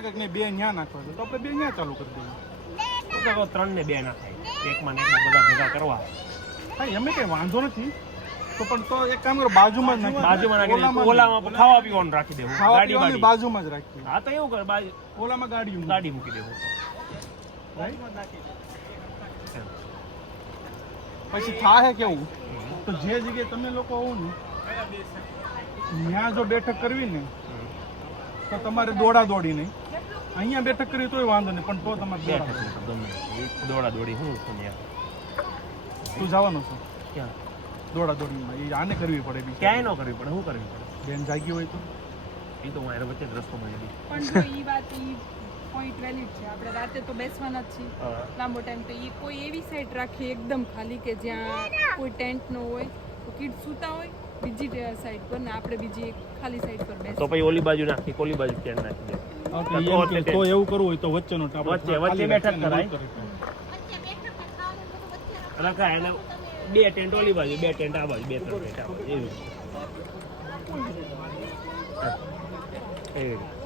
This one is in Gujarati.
લાગે કે નહીં બે ન્યા નાખવા છે તો આપણે બે ન્યા ચાલુ કરી દઈએ. તો 3 ને 2 ના થાય, એકમાં ને એકમાં બધા ભેગા કરવા. હા એમ કઈ વાંધો નથી તો પણ તો એક કામ કરો બાજુમાં જ નાખી બાજુમાં નાખી દે, ઓલામાં ખાવા પીવાનું રાખી દેવું, ગાડી બાડી બાજુમાં જ રાખી. હા તો એવું કર, ઓલામાં ગાડી મૂકી દેવું. પછી થાય કેવું તો જે જગ્યાએ તમે લોકો હોવ ને ત્યાં જો બેઠક કરવી ને તો તમારે દોડા દોડી નહીં, અહીંયા બેઠક કરવી તોય વાંધો નહીં, પણ તો તમારે દોડા દોડી હું તું જવાનો છો ક્યાં દોડા દોડીમાં એ આને કરવી પડે બી ક્યાંય ન કરવી પડે, શું કરવી પડે? બેન જાગી હોય તો એ તો મારે વચ્ચે જ રસ્તો મળી ગઈ. પણ જો ઈ વાત ઈ પોઈન્ટ વેલિડ છે. આપણે રાતે તો બેસવાના જ છીએ લાંબો ટાઈમ, તો ઈ કોઈ એવી સાઈડ રાખીએ એકદમ ખાલી કે જ્યાં કોઈ ટેન્ટ ન હોય, તો કિડ સૂતા હોય બીજી સાઈડ પર ને આપણે બીજી એક ખાલી સાઈડ પર બેસીએ. તો પછી ઓલી બાજુ નાખી, ઓલી બાજુ ટેન્ટ નાખી દે. તો એવું કરવું હોય તો વચ્ચેનો વચ્ચે બેઠક કરાય, રખાય અને 2 ટેન્ટ ઓલી બાજુ, 2 ટેન્ટ આ બાજુ, 2-3 ટેન્ટ આ બાજુ, એવી રીતે.